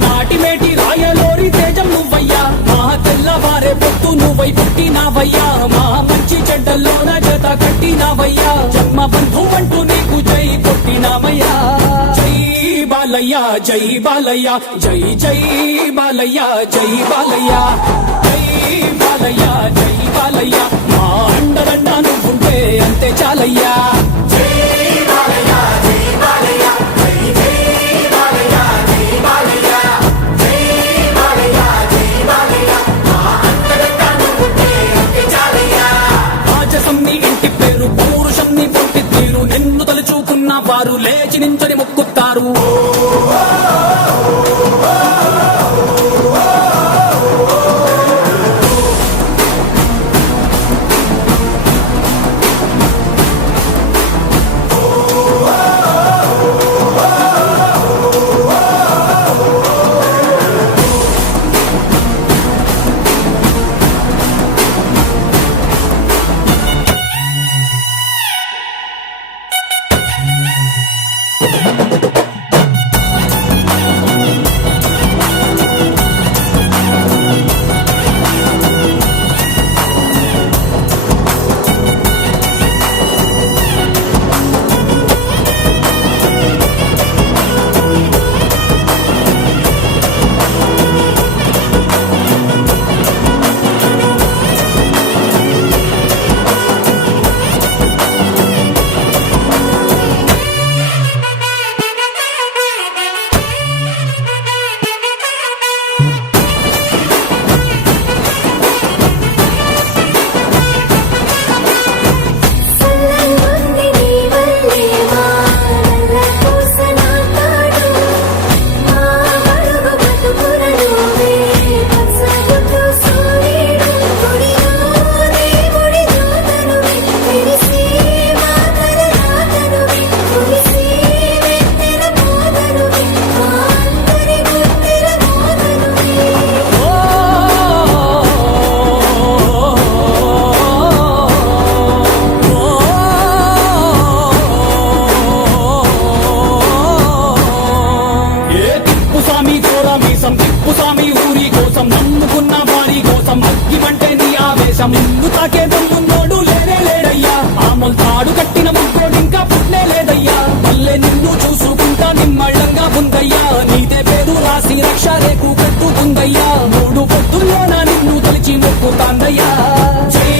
నాటి మేటి రాయలోరి తేజం నువ్వయ్యా మా తెల్లవారే పొత్తు నువ్వై పుట్టినావయ్యా మా మంచి చెడ్డల్లోన జత కట్టినావయ్యా జన్మ బంధు అంటూ నీకు జై కొట్టినామయ్యా జై బాలయ్య జై బాలయ్య జై జై బాలయ్య జై బాలయ్య జై బాలయ్య జై బాలయ్య మా అండదండ నువ్వుంటే అంతే చాలయ్యా నిన్ను తలుచుకున్న వారు లేచి నించని మొక్కుతారు నమ్ముకున్న వారి కోసం అగ్గిమంటే నీ ఆవేశం నిన్ను తాకే దమ్మున్నోడు లేనే లేడయ్యా ఆమల్ తాడు కట్టిన ముక్కోడు ఇంకా పుట్లే లేదయ్యా మళ్ళీ నిన్ను చూసుకుంటా నిమ్మళ్ళంగా ఉందయ్యా నీదే పేరు రాసి రక్ష రేకు కట్టుకుందయ్యా మూడు పొద్దుల్లోనా నిన్ను తలిచి మొక్కుతాందయ్యా జై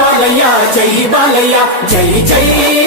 బాలయ్య జై బాలయ్య జై జై